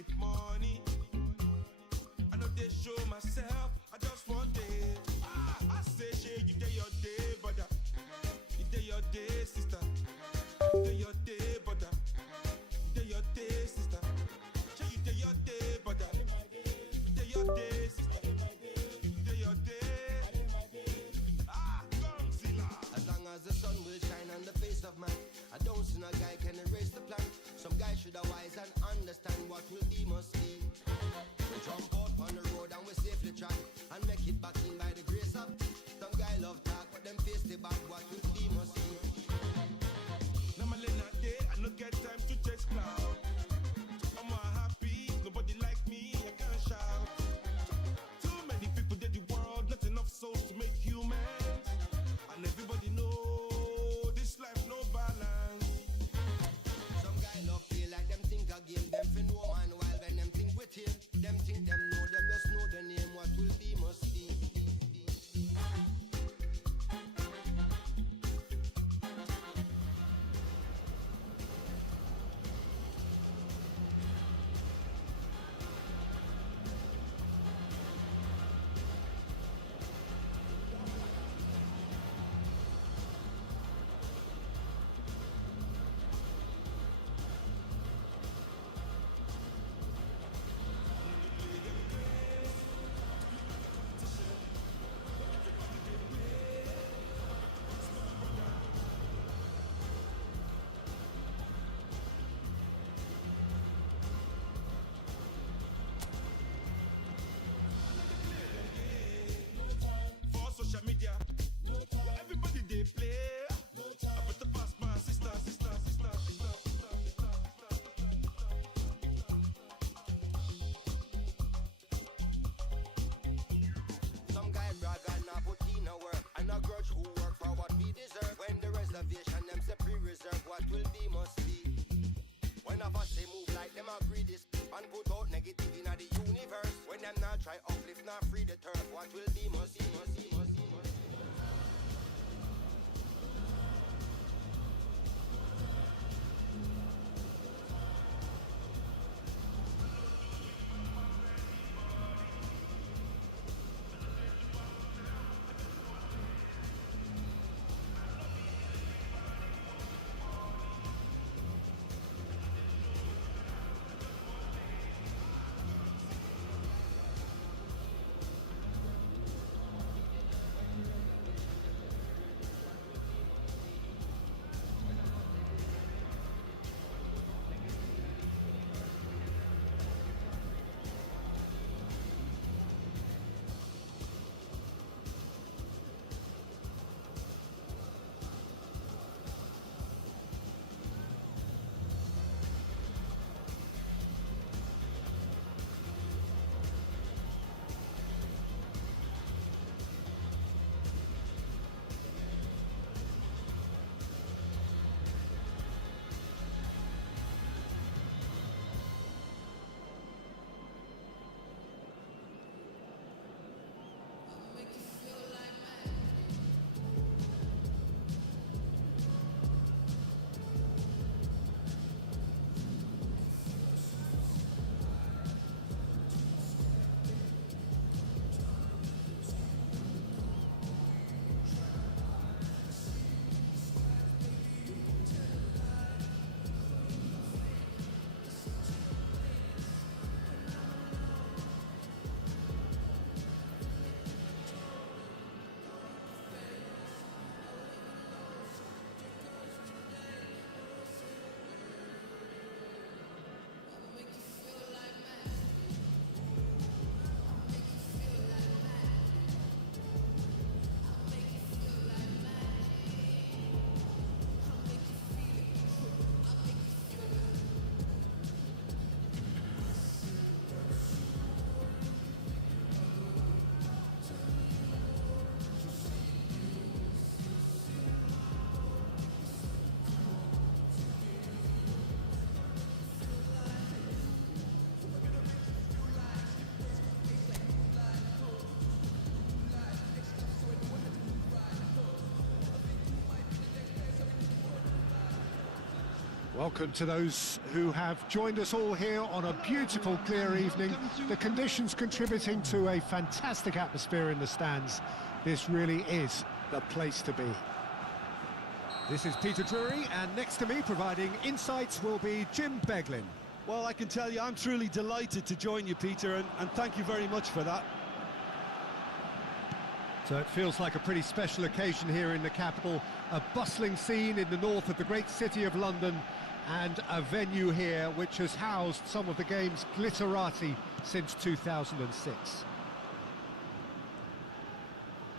chip money. I know they show myself, I just want it. I say, shey, you day your day, brother. You day your day, sister. You day your day, brother. You day your day, sister. Shey, you day your day, brother. You day your day, sister. You day your day. Godzilla. As long as the sun will shine on the face of man, I don't see no guy can erase the plan. Some guy should have wise and understand what will be must be. We jump out on the road and we safely track and make it back in by the grace of. Some guy love talk, but them face the back. What will be must be. Now my late night day, I no get time to chase cloud. I'm not happy, nobody like me, I can't shout. Too many people did the world, not enough souls to make humans. And everybody know this life no balance. Some guy love feel like them think a game, them for no man while when them think with him. Them think them know, them just know the name. What will be must be. Social media, everybody they play. I better pass my sister. Some guy brag and not put in a work, and a grudge who work for what we deserve. When the reservation them say pre-reserve, what will be must be. When of us they move like them agree this and put out negative in the universe. When them not try uplift, not free the turf, what will be must be. Welcome to those who have joined us all here on a beautiful, clear evening. The conditions contributing to a fantastic atmosphere in the stands. This really is the place to be. This is Peter Drury, and next to me, providing insights, will be Jim Beglin. Well, I can tell you, I'm truly delighted to join you, Peter, and thank you very much for that. So it feels like a pretty special occasion here in the capital, a bustling scene in the north of the great city of London, and a venue here which has housed some of the game's glitterati since 2006.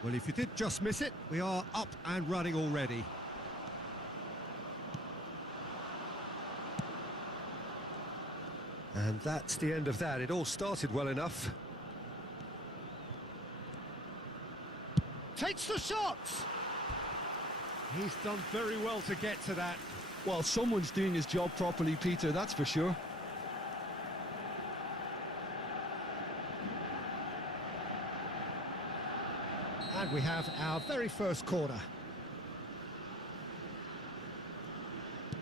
Well, if you did just miss it, we are up and running already. And that's the end of that. It all started well enough. Takes the shot! He's done very well to get to that. Well, someone's doing his job properly, Peter, that's for sure. And we have our very first corner.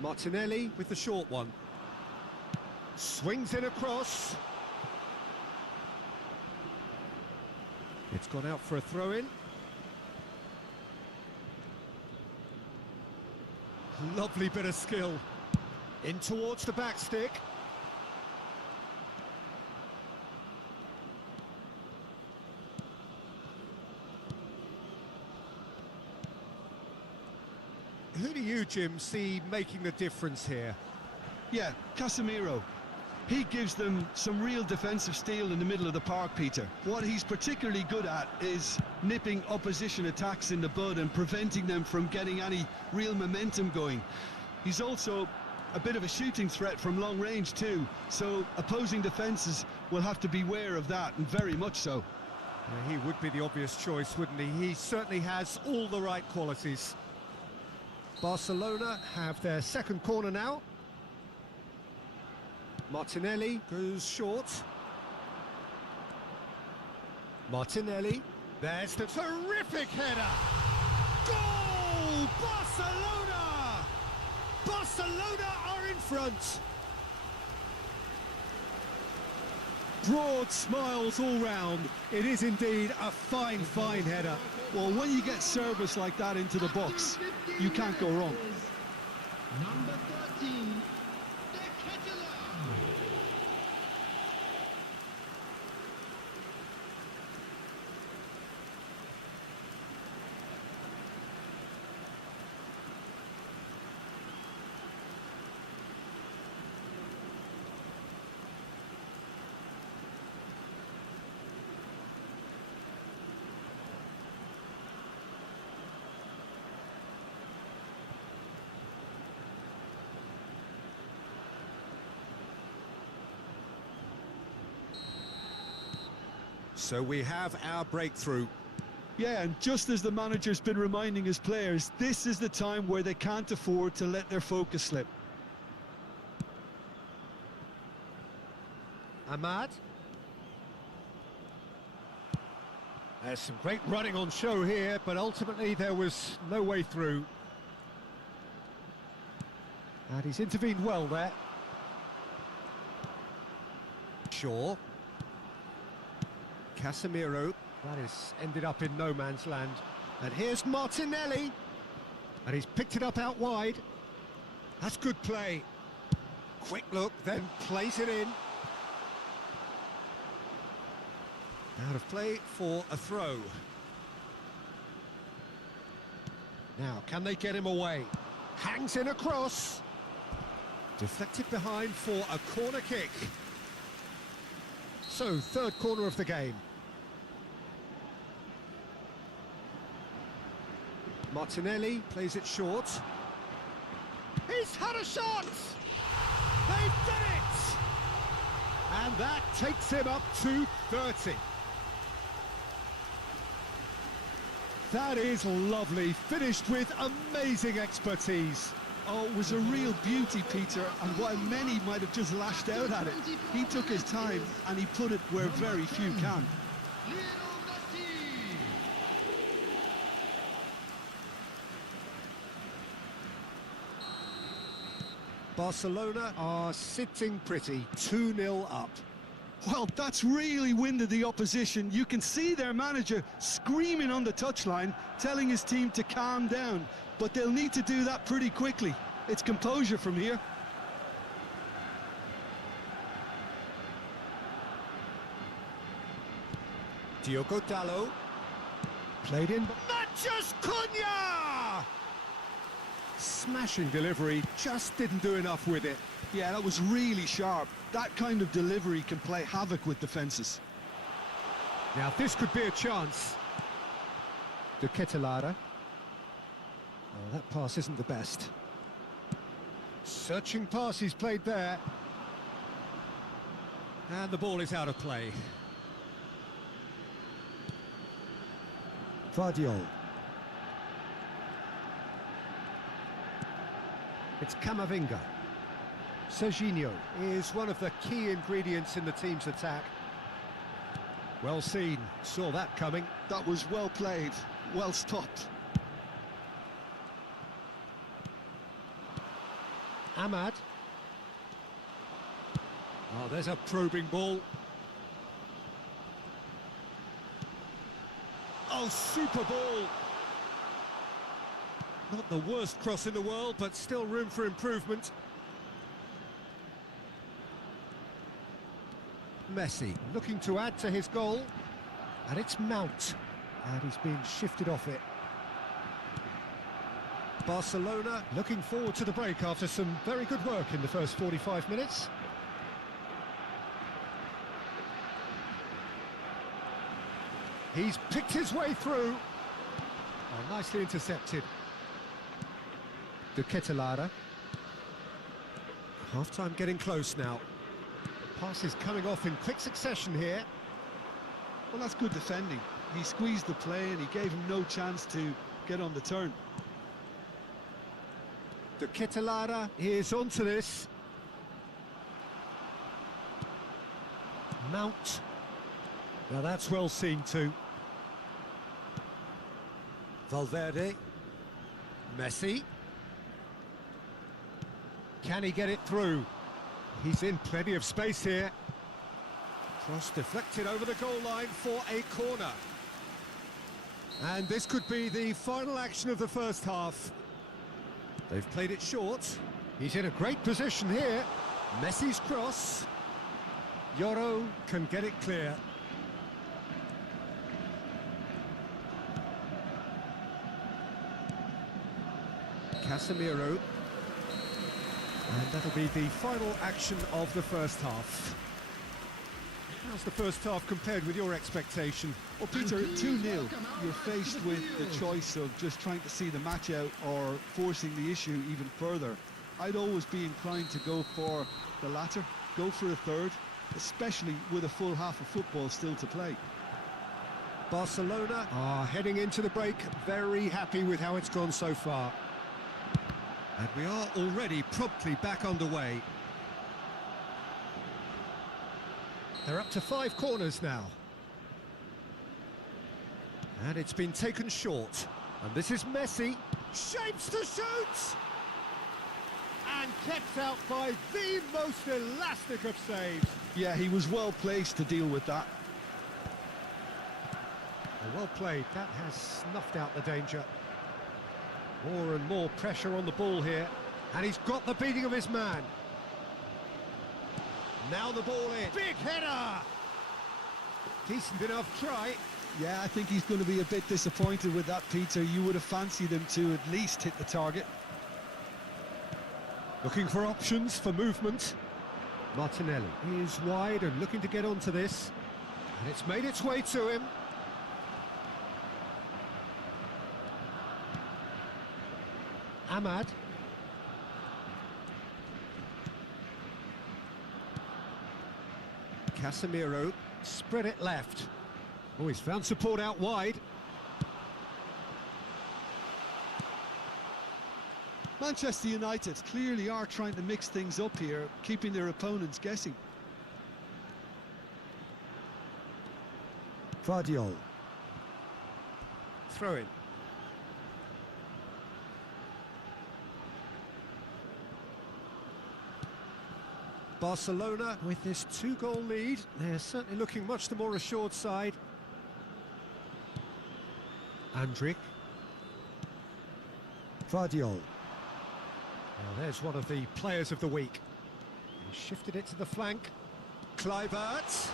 Martinelli with the short one. Swings in across. It's gone out for a throw-in. Lovely bit of skill. In towards the back stick. Who do you, Jim, see making the difference here? Yeah, Casemiro. He gives them some real defensive steel in the middle of the park, Peter. What he's particularly good at is nipping opposition attacks in the bud and preventing them from getting any real momentum going. He's also a bit of a shooting threat from long range too, so opposing defences will have to beware of that, and very much so. Yeah, he would be the obvious choice, wouldn't he? He certainly has all the right qualities. Barcelona have their second corner now. Martinelli goes short. Martinelli. There's the terrific header. Goal! Barcelona! Barcelona are in front. Broad smiles all round. It is indeed a fine, fine header. Well, when you get service like that into the box, you can't go wrong. Number 13. So we have our breakthrough. Yeah, and just as the manager's been reminding his players, this is the time where they can't afford to let their focus slip. Ahmad. There's some great running on show here, but ultimately there was no way through. And he's intervened well there. Shaw. Casemiro. That is ended up in no man's land. And here's Martinelli. And he's picked it up out wide. That's good play. Quick look, then plays it in. Out of play for a throw. Now, can they get him away? Hangs in across. Deflected behind for a corner kick. So, third corner of the game. Martinelli plays it short. He's had a shot! They've done it! And that takes him up to 30. That is lovely, finished with amazing expertise. Oh, it was a real beauty, Peter, and while many might have just lashed out at it, he took his time and he put it where very few can. Barcelona are sitting pretty, 2-0 up. Well, that's really winded the opposition. You can see their manager screaming on the touchline, telling his team to calm down. But they'll need to do that pretty quickly. It's composure from here. Diogo Dalot. Played in. Matches Cunha! Smashing delivery, just didn't do enough with it. Yeah, that was really sharp. That kind of delivery can play havoc with defences. Now this could be a chance. De Ketelare. Oh, that pass isn't the best. Searching pass he's played there. And the ball is out of play. Vardiol. It's Camavinga. Serginho is one of the key ingredients in the team's attack. Well seen, saw that coming. That was well played, well stopped. Ahmad. Oh, there's a probing ball. Oh, super ball. Not the worst cross in the world, but still room for improvement. Messi looking to add to his goal. And it's Mount. And he's been shifted off it. Barcelona looking forward to the break after some very good work in the first 45 minutes. He's picked his way through. Oh, nicely intercepted. De Ketelare. Half-time getting close now. Pass is coming off in quick succession here. Well, that's good defending. He squeezed the play and he gave him no chance to get on the turn. De Ketelare is onto this. Mount. Now that's well seen too. Valverde. Messi. Can he get it through? He's in plenty of space here. Cross deflected over the goal line for a corner. And this could be the final action of the first half. They've played it short. He's in a great position here. Messi's cross. Yoro can get it clear. Casemiro. And that'll be the final action of the first half. How's the first half compared with your expectation? Well, Peter, 2-0, you're faced with the choice of just trying to see the match out or forcing the issue even further. I'd always be inclined to go for the latter, go for a third, especially with a full half of football still to play. Barcelona are heading into the break, very happy with how it's gone so far. And we are already promptly back underway. They're up to 5 corners now. And it's been taken short. And this is Messi. Shapes to shoot! And kept out by the most elastic of saves. Yeah, he was well placed to deal with that. Well played. That has snuffed out the danger. More and more pressure on the ball here. And he's got the beating of his man. Now the ball in. Big header! Decent enough try. Yeah, I think he's going to be a bit disappointed with that, Peter. You would have fancied him to at least hit the target. Looking for options for movement. Martinelli is wide and looking to get onto this. And it's made its way to him. Ahmad. Casemiro spread it left. Oh, he's found support out wide. Manchester United clearly are trying to mix things up here, keeping their opponents guessing. Vardiol. Throw in. Barcelona, with this 2-goal lead, they're certainly looking much the more assured side. Andrik. Vardiol. Now there's one of the players of the week. He shifted it to the flank. Kluivert.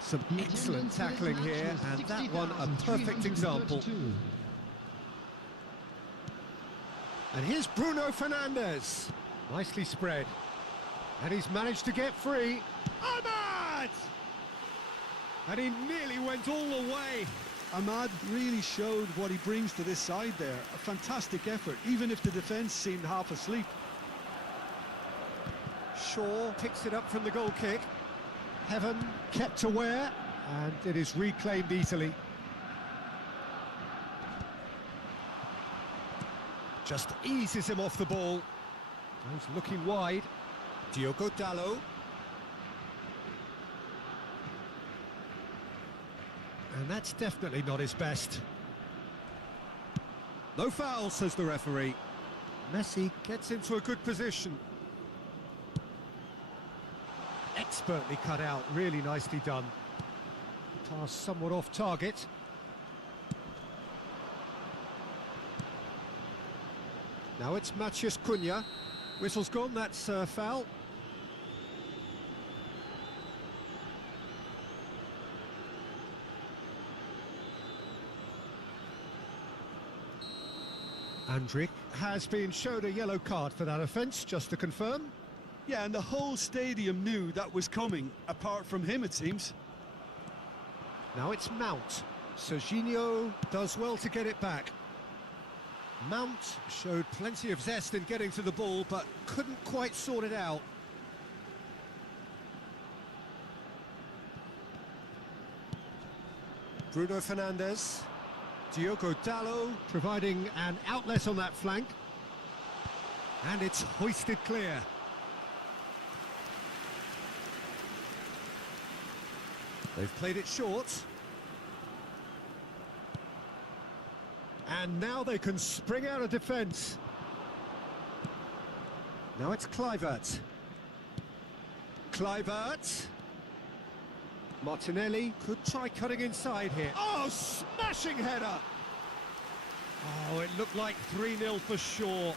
Some excellent tackling here, and that one a perfect example. And here's Bruno Fernandes. Nicely spread. And he's managed to get free. Ahmad! And he nearly went all the way. Ahmad really showed what he brings to this side there. A fantastic effort, even if the defence seemed half asleep. Shaw picks it up from the goal kick. Heaven kept aware, and it is reclaimed easily. Just eases him off the ball. He's looking wide. Diogo Dalot. And that's definitely not his best. No foul, says the referee. Messi gets into a good position. Expertly cut out, really nicely done. Pass somewhat off target. Now it's Matheus Cunha. Whistle's gone, that's foul. Andrik has been showed a yellow card for that offence, just to confirm. Yeah, and the whole stadium knew that was coming, apart from him, it seems. Now it's Mount. Serginho does well to get it back. Mount showed plenty of zest in getting to the ball, but couldn't quite sort it out. Bruno Fernandes. Diogo Dalot providing an outlet on that flank. And it's hoisted clear. They've played it short. And now they can spring out of defence. Now it's Kluivert. Kluivert. Martinelli could try cutting inside here. Oh, smashing header! Oh, it looked like 3-0 for sure.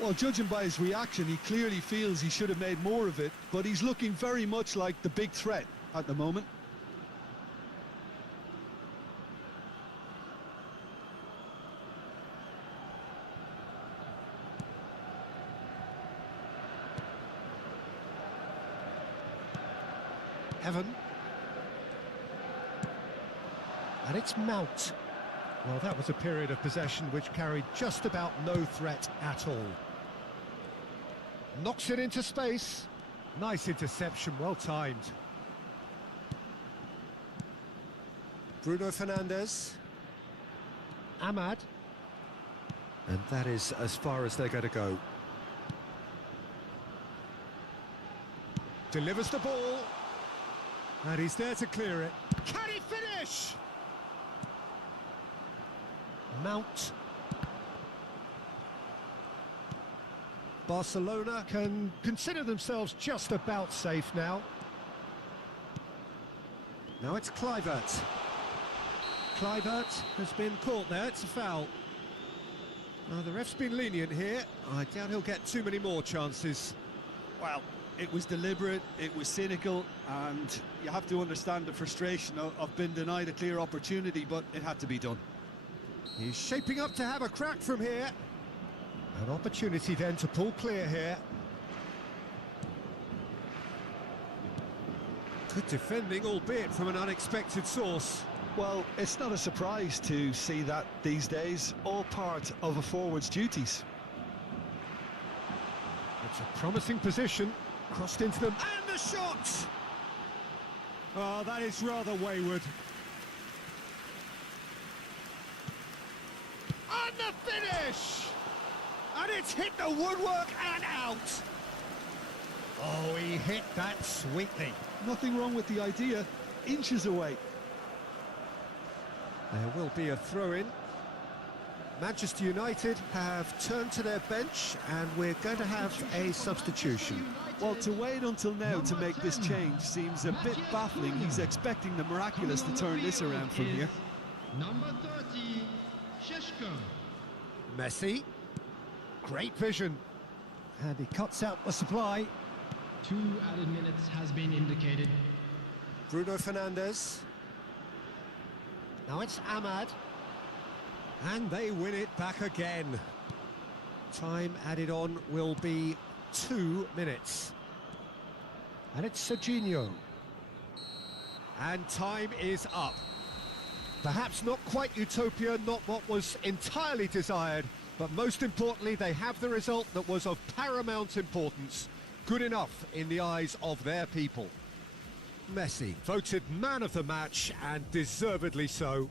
Well, judging by his reaction, he clearly feels he should have made more of it, but he's looking very much like the big threat at the moment. Heaven. And it's Mount. Well, that was a period of possession which carried just about no threat at all. Knocks it into space. Nice interception, well timed. Bruno Fernandes. Ahmad. And that is as far as they're going to go. Delivers the ball. And he's there to clear it. Can he finish? Mount. Barcelona can consider themselves just about safe now. Now it's Kluivert. Kluivert has been caught there, it's a foul. Now the ref's been lenient here. I doubt he'll get too many more chances. Well, it was deliberate, it was cynical, and you have to understand the frustration of being denied a clear opportunity, but it had to be done. He's shaping up to have a crack from here. An opportunity then to pull clear here. Good defending, albeit from an unexpected source. Well, it's not a surprise to see that these days, all part of a forward's duties. It's a promising position. Crossed into them, and the shot! Oh, that is rather wayward. And the finish! And it's hit the woodwork and out! Oh, he hit that sweetly. Nothing wrong with the idea, inches away. There will be a throw-in. Manchester United have turned to their bench, and we're going to have a substitution. Well, to wait until now to make this change seems a bit baffling. He's expecting the miraculous to turn this around from here. Number 30, Sheshko. Messi. Great vision. And he cuts out the supply. 2 added minutes has been indicated. Bruno Fernandes. Now it's Ahmad. And they win it back again. Time added on will be 2 minutes. And it's Serginho. And time is up. Perhaps not quite utopia, not what was entirely desired, but most importantly, they have the result that was of paramount importance. Good enough in the eyes of their people. Messi, voted man of the match, and deservedly so.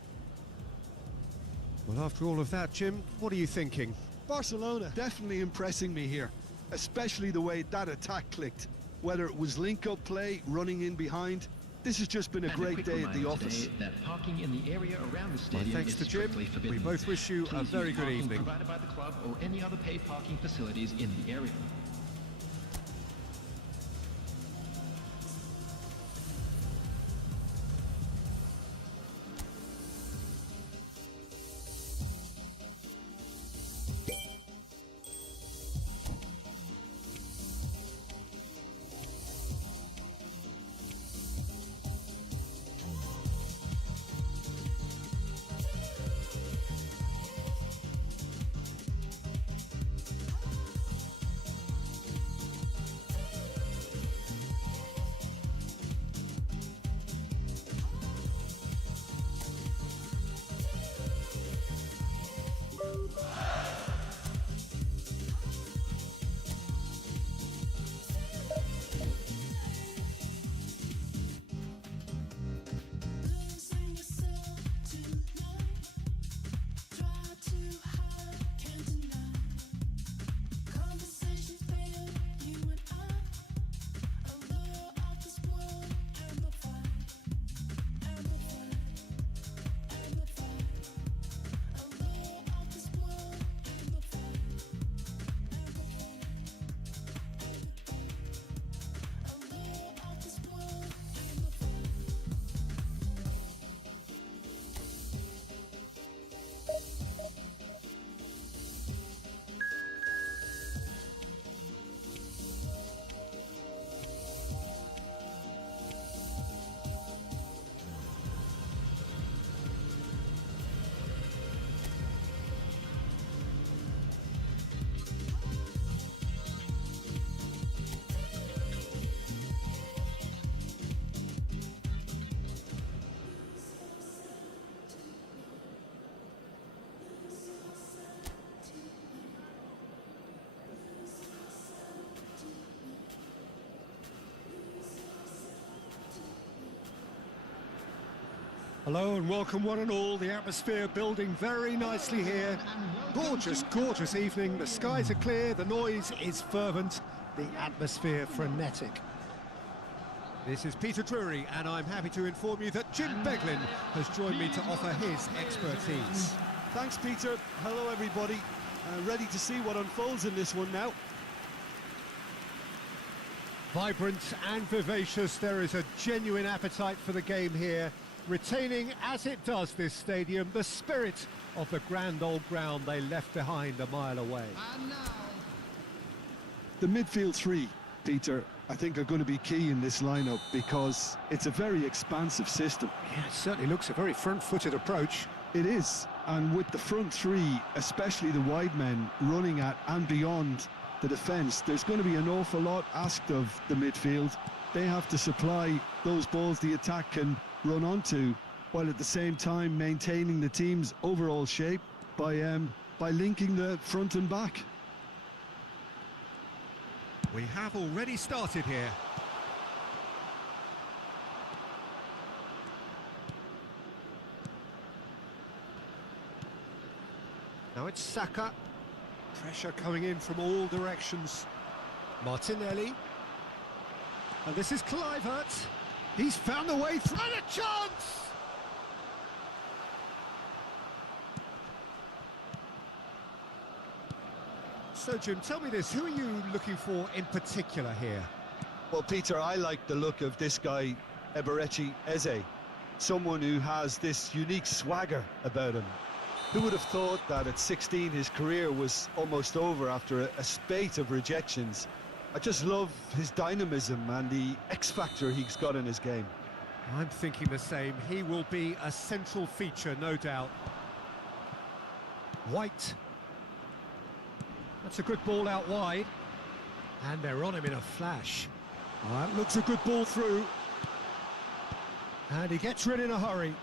Well, after all of that, Jim, what are you thinking? Barcelona definitely impressing me here, especially the way that attack clicked. Whether it was link-up play, running in behind, this has just been a great day at the office. That parking in the area around the stadium thanks is to Jim. strictly forbidden. We both wish you a Please very use good parking evening. provided by the club or any other paid parking facilities in the area. Hello and welcome one and all. The atmosphere building very nicely here. Gorgeous, gorgeous evening. The skies are clear, the noise is fervent, the atmosphere frenetic. This is Peter Drury and I'm happy to inform you that Jim Beglin has joined me to offer his expertise. Thanks, Peter. Hello, everybody. Ready to see what unfolds in this one now. Vibrant and vivacious, there is a genuine appetite for the game here, retaining, as it does this stadium, the spirit of the grand old ground they left behind a mile away. And now, The midfield three, Peter, I think are going to be key in this lineup because it's a very expansive system. Yeah, it certainly looks a very front-footed approach. It is, and with the front three, especially the wide men, running at and beyond the defence, there's going to be an awful lot asked of the midfield. They have to supply those balls the attack can run onto, while at the same time maintaining the team's overall shape by linking the front and back. We have already started here. Now it's Saka. Pressure coming in from all directions. Martinelli. And this is Kluivert. He's found a way through. And a chance! So, Jim, tell me this, who are you looking for in particular here? Well, Peter, I like the look of this guy, Eberechi Eze. Someone who has this unique swagger about him. Who would have thought that at 16 his career was almost over after a spate of rejections? I just love his dynamism and the X-factor he's got in his game. I'm thinking the same. He will be a central feature, no doubt. White. That's a good ball out wide. And they're on him in a flash. That looks a good ball through. And he gets rid in a hurry.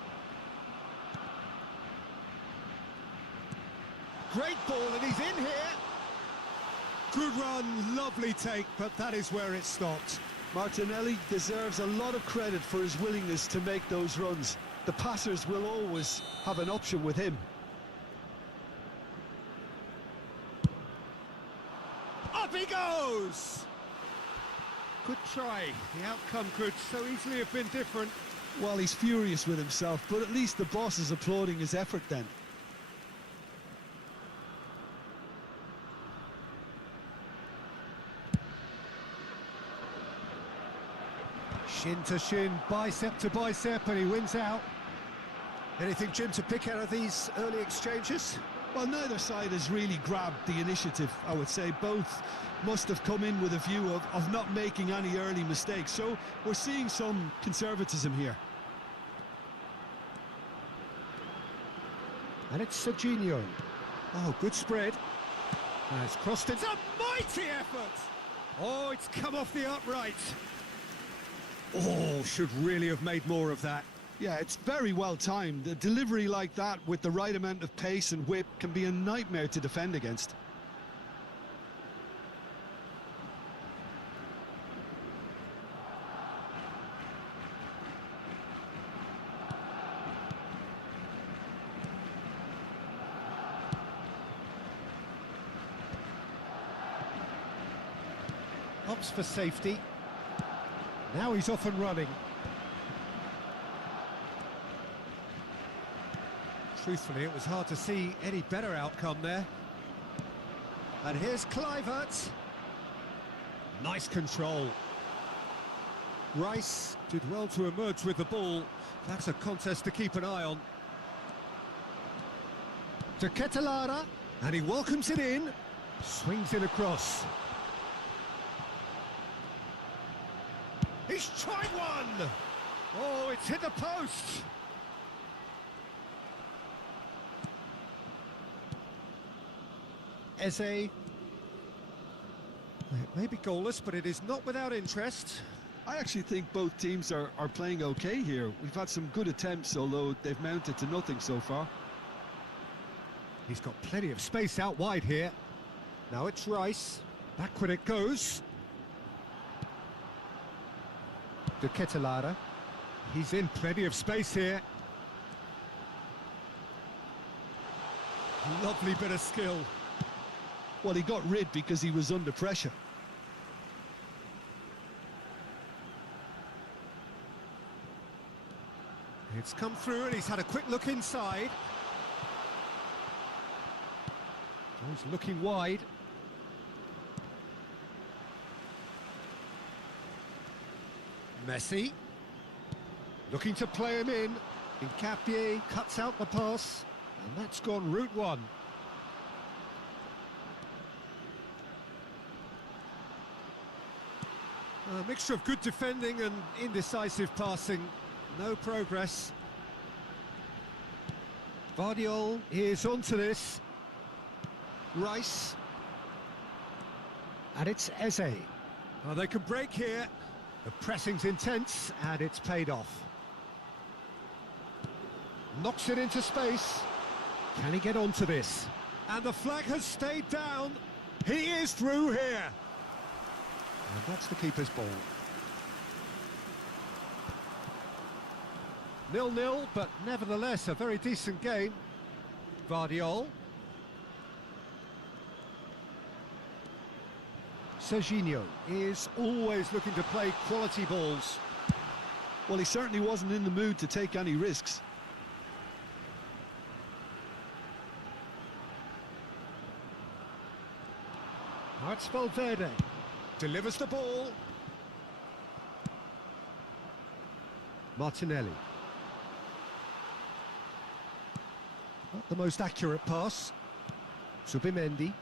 Great ball, and he's in here. Good run, lovely take, but that is where it stopped. Martinelli deserves a lot of credit for his willingness to make those runs. The passers will always have an option with him. Up he goes! Good try. The outcome could so easily have been different. Well, he's furious with himself, but at least the boss is applauding his effort then. Shin to shin, bicep to bicep, and he wins out. Anything, Jim, to pick out of these early exchanges? Well, neither side has really grabbed the initiative, I would say. Both must have come in with a view of not making any early mistakes. So we're seeing some conservatism here. And it's Serginho. Oh, good spread. And it's crossed it. It's a mighty effort! Oh, it's come off the upright. Oh, should really have made more of that. Yeah, it's very well timed. A delivery like that with the right amount of pace and whip can be a nightmare to defend against. Opts for safety. Now he's off and running. Truthfully, it was hard to see any better outcome there. And here's Kluivert. Nice control. Rice did well to emerge with the ball. That's a contest to keep an eye on. To Ketelara, and he welcomes it in. Swings it across. He's tried one! Oh, it's hit the post! Eze. It may be goalless, but it is not without interest. I actually think both teams are playing okay here. We've had some good attempts, although they've mounted to nothing so far. He's got plenty of space out wide here. Now it's Rice. Backward it goes. To Ketelara. He's in plenty of space here. Lovely bit of skill. Well, he got rid because he was under pressure. It's come through and he's had a quick look inside. Oh, he's looking wide. Messi. Looking to play him in. Nkapie cuts out the pass. And that's gone route one. A mixture of good defending and indecisive passing. No progress. Vardiol is onto this. Rice. And it's Eze. Oh, they can break here. The pressing's intense, and it's paid off. Knocks it into space. Can he get onto this? And the flag has stayed down. He is through here. And that's the keeper's ball. 0-0, but nevertheless a very decent game. Vardiol. Serginho is always looking to play quality balls. Well, he certainly wasn't in the mood to take any risks. Now it's Valverde. Delivers the ball. Martinelli. Not the most accurate pass. Subimendi.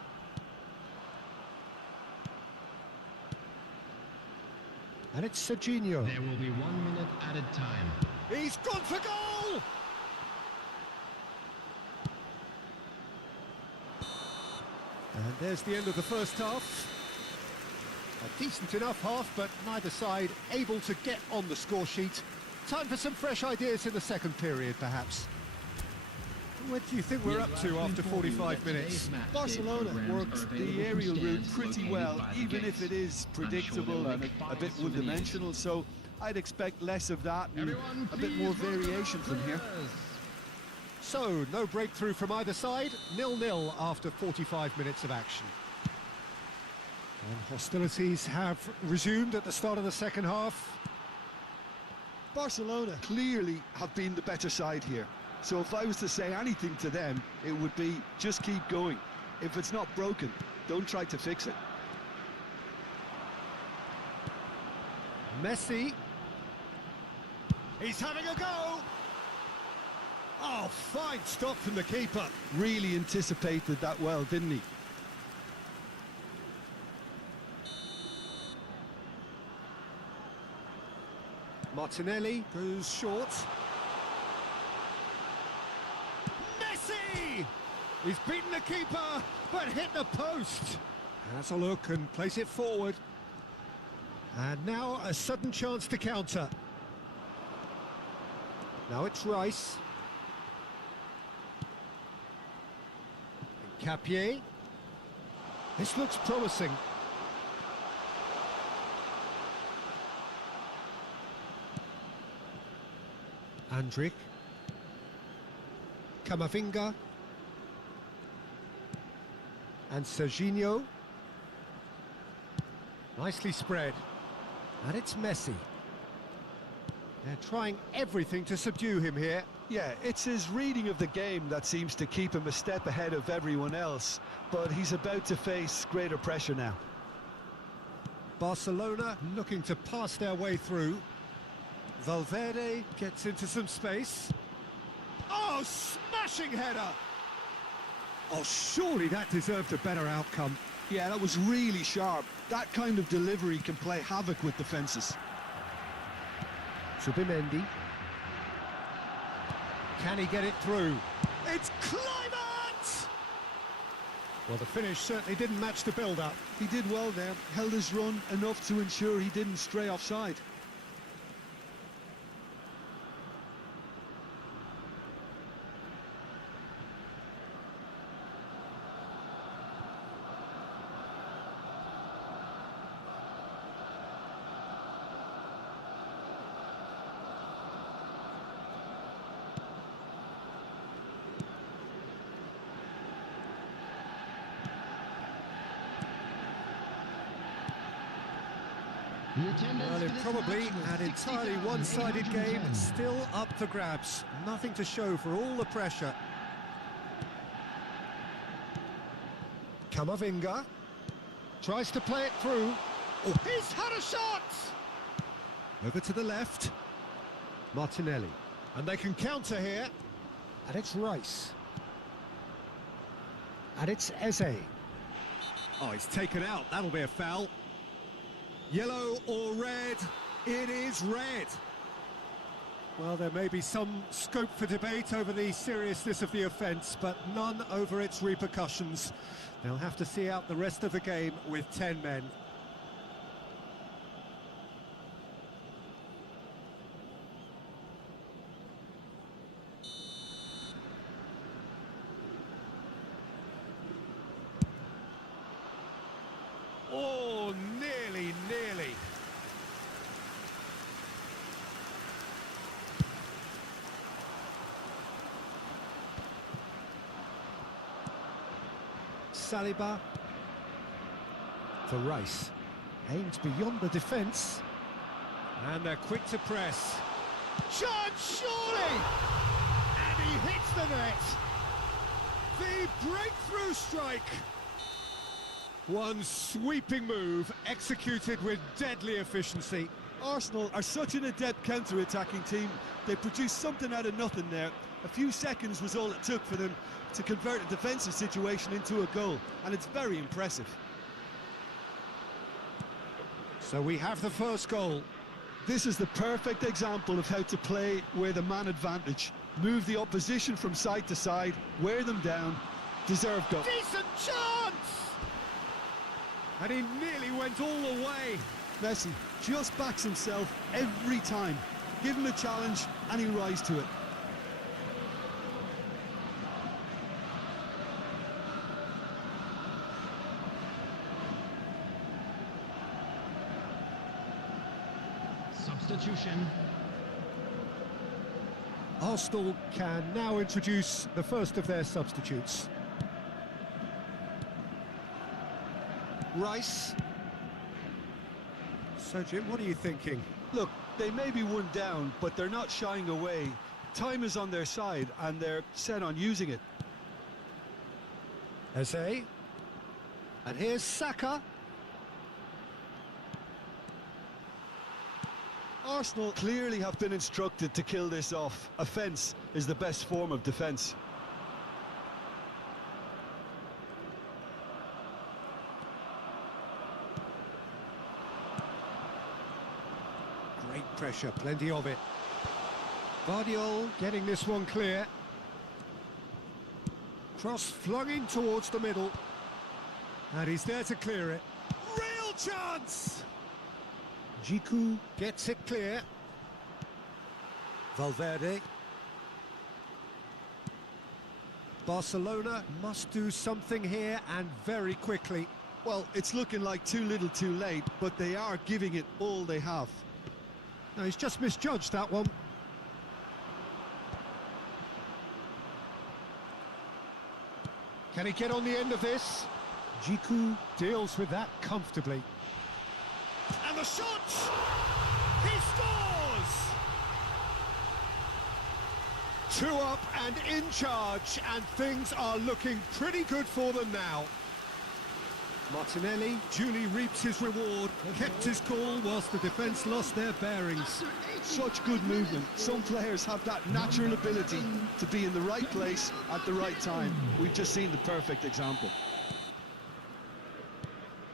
And it's Serginho. There will be 1 minute added time. He's gone for goal! And there's the end of the first half. A decent enough half, but neither side able to get on the score sheet. Time for some fresh ideas in the second period, perhaps. What do you think we're up to after 45 minutes? Barcelona worked the aerial route pretty well, even if it is predictable and a bit one-dimensional, so I'd expect less of that and a bit more variation from here. So, no breakthrough from either side, 0-0 after 45 minutes of action. And hostilities have resumed at the start of the second half. Barcelona clearly have been the better side here. So if I was to say anything to them, it would be just keep going. If it's not broken, don't try to fix it. Messi. He's having a go. Oh, fine stop from the keeper. Really anticipated that well, didn't he? Martinelli goes short. Messi! He's beaten the keeper, but hit the post. Has a look and plays it forward. And now a sudden chance to counter. Now it's Rice. And Capier. This looks promising. Andrick. Camavinga. And Serginho. Nicely spread. And it's Messi. They're trying everything to subdue him here. Yeah, it's his reading of the game that seems to keep him a step ahead of everyone else, but he's about to face greater pressure now. Barcelona looking to pass their way through. Valverde gets into some space. Oh, smashing header! Oh, surely that deserved a better outcome. Yeah, that was really sharp. That kind of delivery can play havoc with defences. Subimendi. Can he get it through? It's Kluivert! Well, the finish certainly didn't match the build-up. He did well there, held his run enough to ensure he didn't stray offside. Well, it probably an entirely one-sided game, still up for grabs. Nothing to show for all the pressure. Camavinga tries to play it through. Oh, he's had a shot! Over to the left. Martinelli. And they can counter here. And it's Rice. And it's Eze. Oh, he's taken out. That'll be a foul. Yellow or red? It is red. Well, there may be some scope for debate over the seriousness of the offence, but none over its repercussions. They'll have to see out the rest of the game with 10 men. Oh, nearly. Saliba for Rice. Aims beyond the defence. And they're quick to press. Chance, surely! And he hits the net. The breakthrough strike. One sweeping move, executed with deadly efficiency. Arsenal are such an adept counter-attacking team. They produced something out of nothing there. A few seconds was all it took for them to convert a defensive situation into a goal, and it's very impressive. So we have the first goal. This is the perfect example of how to play with a man advantage. Move the opposition from side to side, wear them down, deserve goal. Decent chance! And he nearly went all the way. Messi just backs himself every time. Give him a challenge and he'll rise to it. Substitution. Arsenal can now introduce the first of their substitutes. Rice. So, Jim, what are you thinking? Look, they may be one down, but they're not shying away. Time is on their side, and they're set on using it. Eze. And here's Saka. Arsenal clearly have been instructed to kill this off. Offence is the best form of defence. Great pressure, plenty of it. Guardiola getting this one clear. Cross flung in towards the middle. And he's there to clear it. Real chance! Jiku gets it clear. Valverde. Barcelona must do something here, and very quickly. Well, it's looking like too little too late, but they are giving it all they have. No, he's just misjudged that one. Can he get on the end of this? Jiku deals with that comfortably. And the shot! He scores! 2 up and in charge, and things are looking pretty good for them now. Martinelli duly reaps his reward, kept his cool whilst the defence lost their bearings. Such good movement. Some players have that natural ability to be in the right place at the right time. We've just seen the perfect example.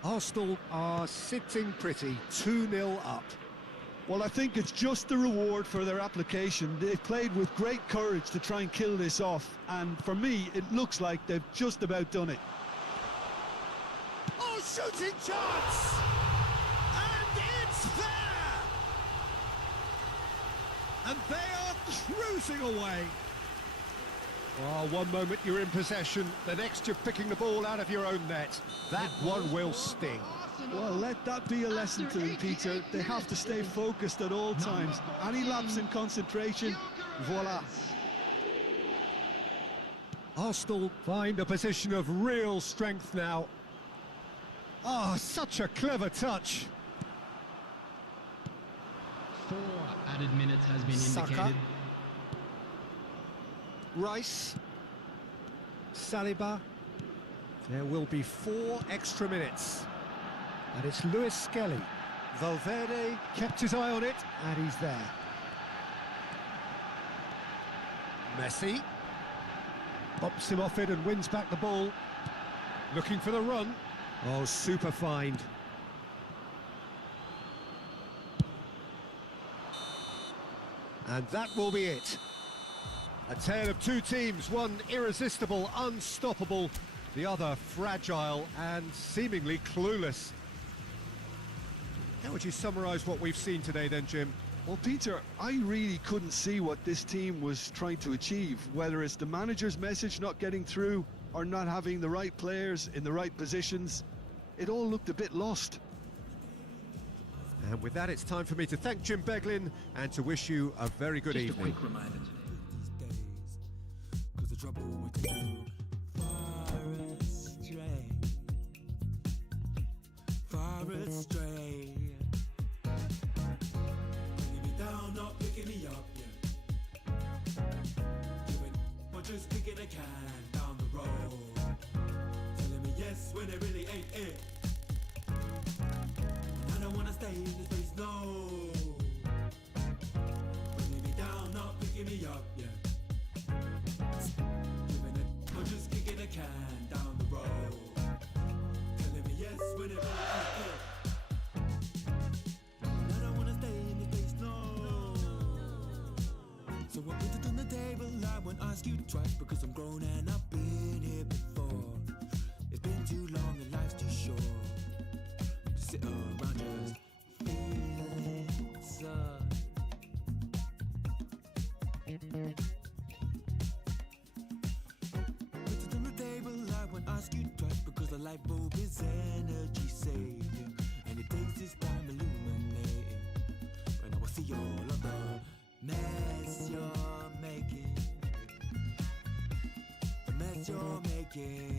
Arsenal are sitting pretty, 2-0 up. Well, I think it's just the reward for their application. They've played with great courage to try and kill this off, and for me, it looks like they've just about done it. Oh, shooting chance! And it's there! And they are cruising away. Oh, one moment you're in possession, the next you're picking the ball out of your own net. That one will sting. Well, let that be a lesson to them, Peter. They have to stay focused at all times. Any lapse in concentration, voila. Arsenal find a position of real strength now. Oh, such a clever touch. 4 added minutes has been Saka. indicated. Rice. Saliba. There will be 4 extra minutes. And it's Luis Skelly. Valverde kept his eye on it, and he's there. Messi. Bops him off it and wins back the ball. Looking for the run. Oh, super find. And that will be it. A tale of 2 teams, one irresistible, unstoppable, the other fragile and seemingly clueless. How would you summarise what we've seen today then, Jim? Well, Peter, I really couldn't see what this team was trying to achieve, whether it's the manager's message not getting through or not having the right players in the right positions. It all looked a bit lost. And with that, it's time for me to thank Jim Beglin and to wish you a very good Just evening. a quick reminder today. Cause the trouble we can do far astray. Bringing me down, not picking me up, yeah. Giving, but just kicking a can down the road. Telling me yes when it really ain't it. I don't wanna stay in this place, no. Bringing me down, not picking me up, yeah. Living it, or just kicking a can down the road. Telling me yes whenever I get. I don't wanna stay in this place, no. So I put it on the table, I won't ask you twice because I'm grown and I've been here before. It's been too long and life's too short to sit around just feeling sad. Put it on the table, I won't ask you twice because the light bulb is energy saving and it takes its time illuminating. When I will see all of the mess you're making, the mess you're making.